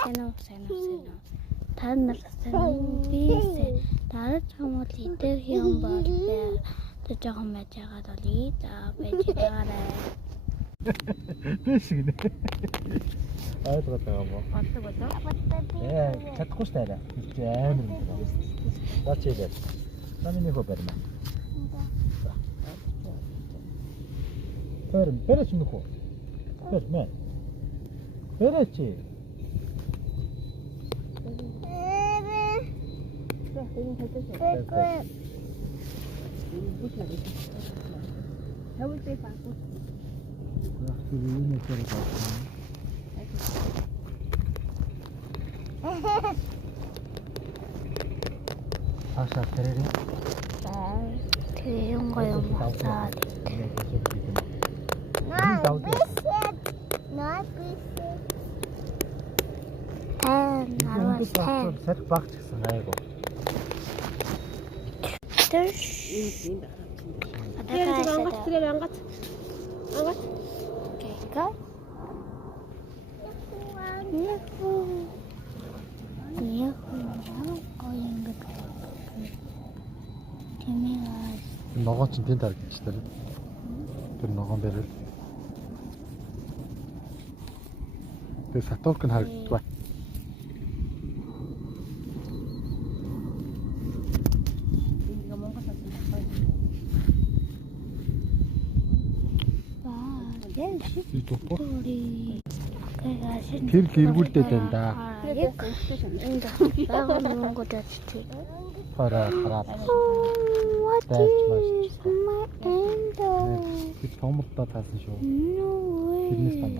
Сайн. Та нар сайн би дараа чамд идэх юм бол тэ жоохон байж байгаа бол байж байгаарай. Тэшгнэ. Ойлгоод байгаа юм уу? Болдог. Чадахгүй шүү дээ. Чи амар юм. Даач ийлээ. Саний хөө барьна. Бэрэж нөхөө. Бэрмэ. Бэрэж. Аша тэрэг. Тэр юм гоё юм байна. Сарх багч гэсэн айгу. Ангат. Okay, go. Ногоон чинь тэнд харагдаж байна. Тэр ногоон бэрэл. Тэр сатурк нь харагддаг. Тэр гэргүүлдээд байна да. Энд байгаа монгод очиж. Хараа. What is my endo? Тэр томордоо таасан шүү. No way. Тэрнээс том.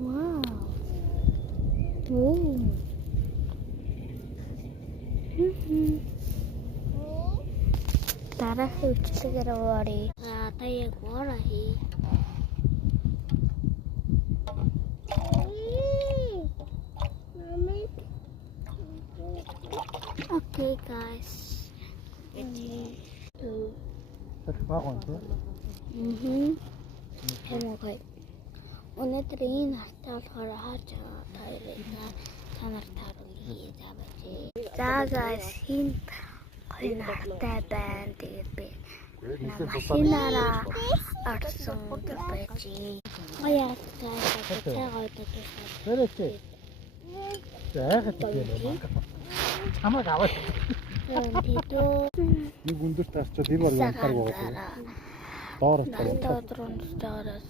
Wow. Oh. Дараагийн үйлчлэгээр уурий. Одоо яг уураа хий. Okay guys. Тэр багон тий. Хэмээгэй. Өнөөдөр энэ хартаа болохоор хаач та нар тааруу хийж аваач. За guys, энэ энэ хартаа байна. Тэгээд би машинаараа орсон байж. Аяа цайгаа Бэрэж. Яагаад тийм юм? Хамаг аваад. Нэг өндөр таарчаад энэ баг янтар байгаа. Доор Доороо